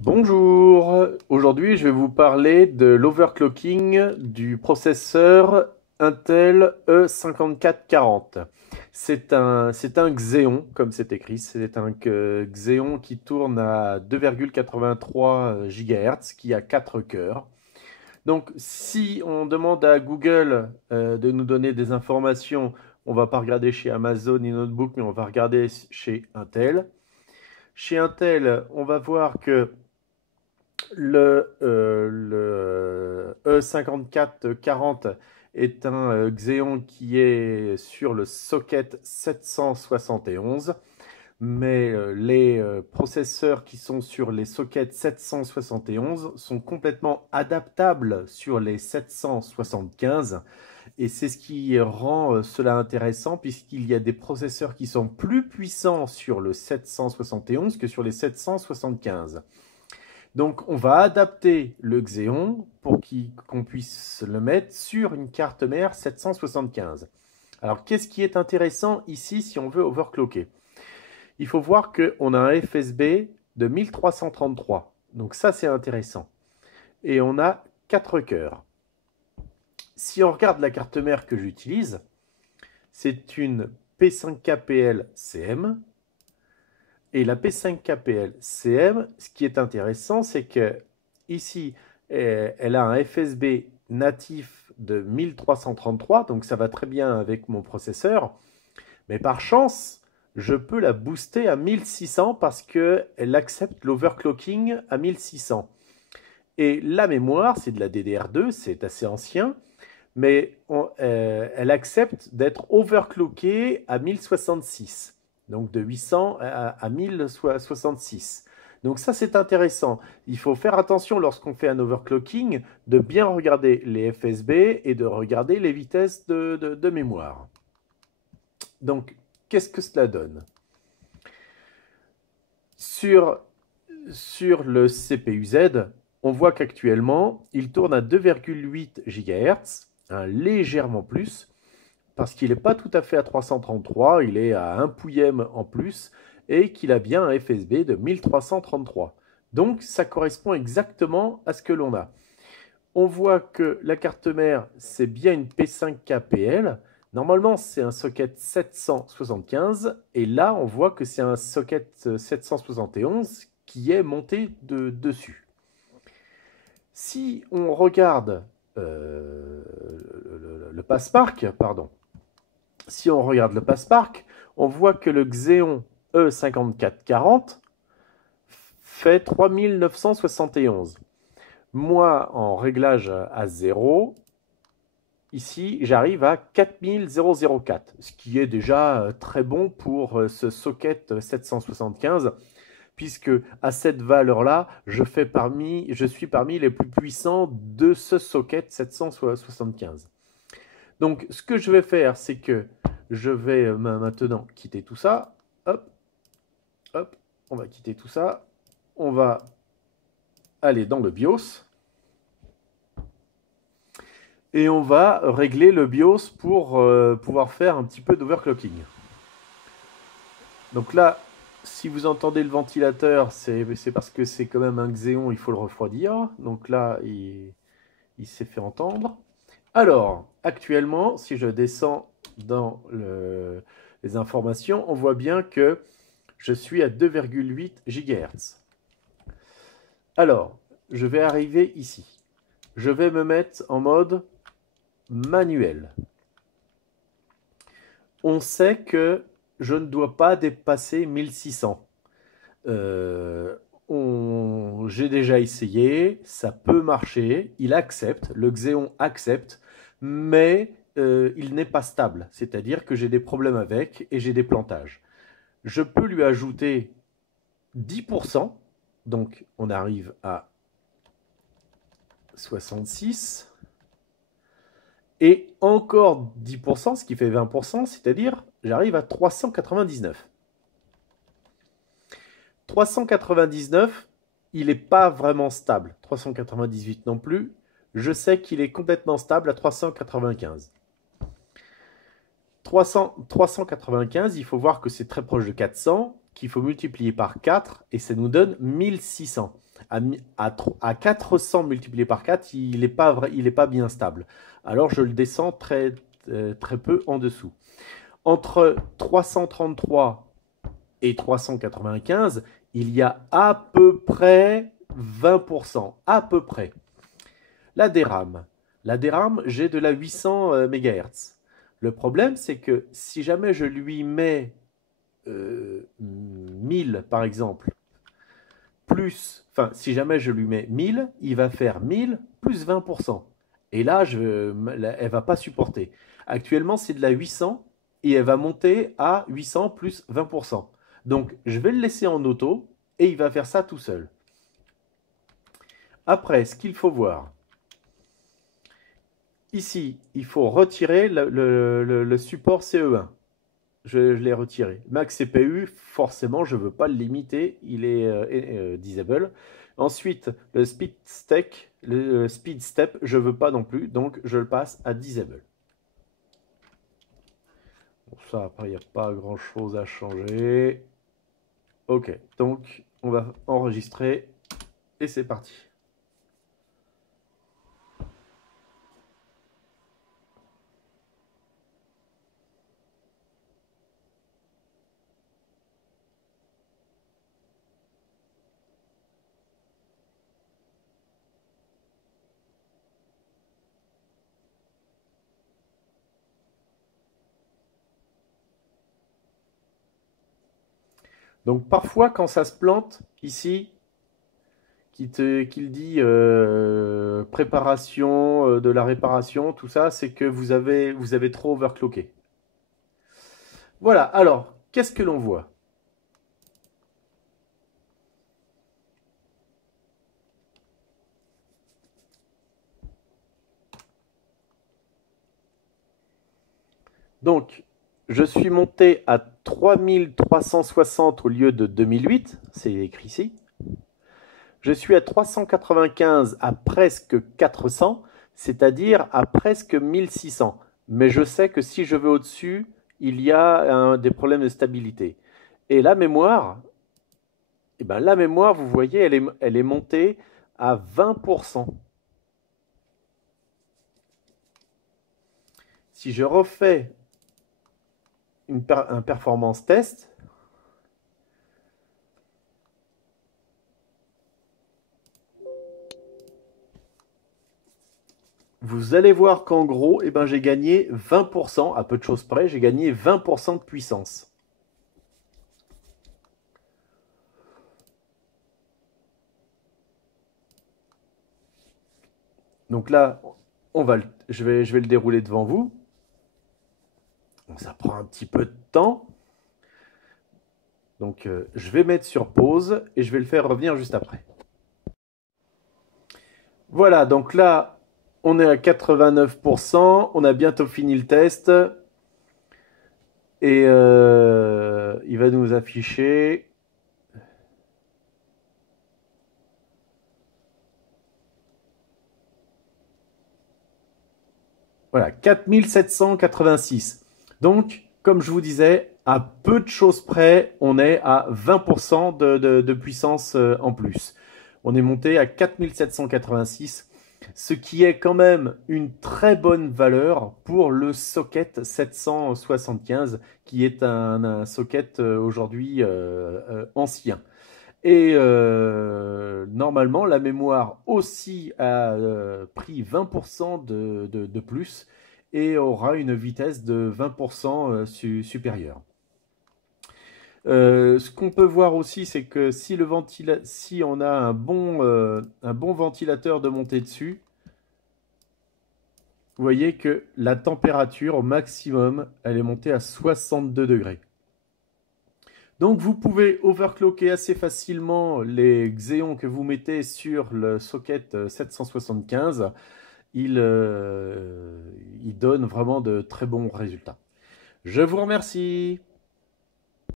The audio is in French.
Bonjour, aujourd'hui je vais vous parler de l'overclocking du processeur Intel E5440. C'est un Xeon, comme c'est écrit, c'est un Xeon qui tourne à 2,83 GHz, qui a 4 cœurs. Donc si on demande à Google de nous donner des informations, on va pas regarder chez Amazon ni Notebook, mais on va regarder chez Intel. Chez Intel, on va voir que le E5440 est un Xeon qui est sur le socket 771, mais les processeurs qui sont sur les sockets 771 sont complètement adaptables sur les 775, et c'est ce qui rend cela intéressant puisqu'il y a des processeurs qui sont plus puissants sur le 771 que sur les 775. Donc, on va adapter le Xeon pour qu'on puisse le mettre sur une carte mère 775. Alors, qu'est-ce qui est intéressant ici si on veut overclocker? Il faut voir qu'on a un FSB de 1333. Donc ça, c'est intéressant. Et on a 4 cœurs. Si on regarde la carte mère que j'utilise, c'est une P5KPL CM. Et la P5KPL CM, ce qui est intéressant, c'est que ici, elle a un FSB natif de 1333, donc ça va très bien avec mon processeur. Mais par chance, je peux la booster à 1600 parce qu'elle accepte l'overclocking à 1600. Et la mémoire, c'est de la DDR2, c'est assez ancien, mais elle accepte d'être overclockée à 1066. Donc de 800 à 1066. Donc ça, c'est intéressant. Il faut faire attention lorsqu'on fait un overclocking de bien regarder les FSB et de regarder les vitesses de mémoire. Donc, qu'est-ce que cela donne? Sur, sur le CPU-Z, on voit qu'actuellement, il tourne à 2,8 GHz, légèrement plus, parce qu'il n'est pas tout à fait à 333, il est à 1 pouillème en plus, et qu'il a bien un FSB de 1333. Donc ça correspond exactement à ce que l'on a. On voit que la carte mère, c'est bien une P5KPL. Normalement, c'est un socket 775, et là, on voit que c'est un socket 771 qui est monté dessus. Si on regarde le PassMark, pardon, si on regarde le PassMark, on voit que le Xeon E5440 fait 3971. Moi, en réglage à 0, ici, j'arrive à 4004, ce qui est déjà très bon pour ce socket 775, puisque à cette valeur-là, je suis parmi les plus puissants de ce socket 775. Donc, ce que je vais faire, c'est que je vais maintenant quitter tout ça. Hop, hop, on va quitter tout ça. On va aller dans le BIOS. Et on va régler le BIOS pour pouvoir faire un petit peu d'overclocking. Donc là, si vous entendez le ventilateur, c'est parce que c'est quand même un Xeon, il faut le refroidir. Donc là, il s'est fait entendre. Alors, actuellement, si je descends dans les informations, on voit bien que je suis à 2,8 GHz. Alors, je vais arriver ici. Je vais me mettre en mode manuel. On sait que je ne dois pas dépasser 1600. J'ai déjà essayé, ça peut marcher, il accepte, le Xeon accepte, mais il n'est pas stable, c'est-à-dire que j'ai des problèmes avec et j'ai des plantages. Je peux lui ajouter 10%, donc on arrive à 66, et encore 10%, ce qui fait 20%, c'est-à-dire j'arrive à 399. 399, il n'est pas vraiment stable. 398 non plus. Je sais qu'il est complètement stable à 395. 395, il faut voir que c'est très proche de 400, qu'il faut multiplier par 4, et ça nous donne 1600. À 400 multiplié par 4, il n'est pas, bien stable. Alors je le descends très peu en dessous. Entre 333 et 395, il y a à peu près 20%. À peu près. La DRAM. La DRAM, j'ai de la 800 MHz. Le problème, c'est que si jamais je lui mets 1000 par exemple, si jamais je lui mets 1000, il va faire 1000 plus 20%. Et là, elle ne va pas supporter. Actuellement, c'est de la 800 et elle va monter à 800 plus 20%. Donc, je vais le laisser en auto et il va faire ça tout seul. Après, ce qu'il faut voir, ici, il faut retirer le support CE1. Je l'ai retiré. Max CPU, forcément, je ne veux pas le limiter. Il est disable. Ensuite, le speed step, je ne veux pas non plus. Donc, je le passe à disable. Bon, ça, après, il n'y a pas grand-chose à changer. OK. Donc, on va enregistrer. Et c'est parti. Donc, parfois, quand ça se plante, ici, qu'il dit préparation de la réparation, tout ça, c'est que vous avez trop overclocké. Voilà, alors, qu'est-ce que l'on voit? Donc, je suis monté à 3360 au lieu de 2008, c'est écrit ici. Je suis à 395 à presque 400, c'est-à-dire à presque 1600. Mais je sais que si je vais au-dessus, il y a des problèmes de stabilité. Et la mémoire, vous voyez, elle est montée à 20%. Si je refais un performance test, vous allez voir qu'en gros, j'ai gagné 20%, à peu de choses près, j'ai gagné 20% de puissance. Donc là, je vais le dérouler devant vous. Donc ça prend un petit peu de temps. Donc je vais mettre sur pause et je vais le faire revenir juste après. Voilà, donc là, on est à 89%, on a bientôt fini le test. Et il va nous afficher. Voilà, 4786. Donc, comme je vous disais, à peu de choses près, on est à 20% de puissance en plus. On est monté à 4786, ce qui est quand même une très bonne valeur pour le socket 775, qui est un socket aujourd'hui ancien. Et normalement, la mémoire aussi a pris 20% de plus et aura une vitesse de 20% supérieure. Ce qu'on peut voir aussi, c'est que si on a un bon ventilateur de montée dessus, vous voyez que la température au maximum, elle est montée à 62 degrés. Donc vous pouvez overclocker assez facilement les Xeon que vous mettez sur le socket 775. Il donne vraiment de très bons résultats. Je vous remercie.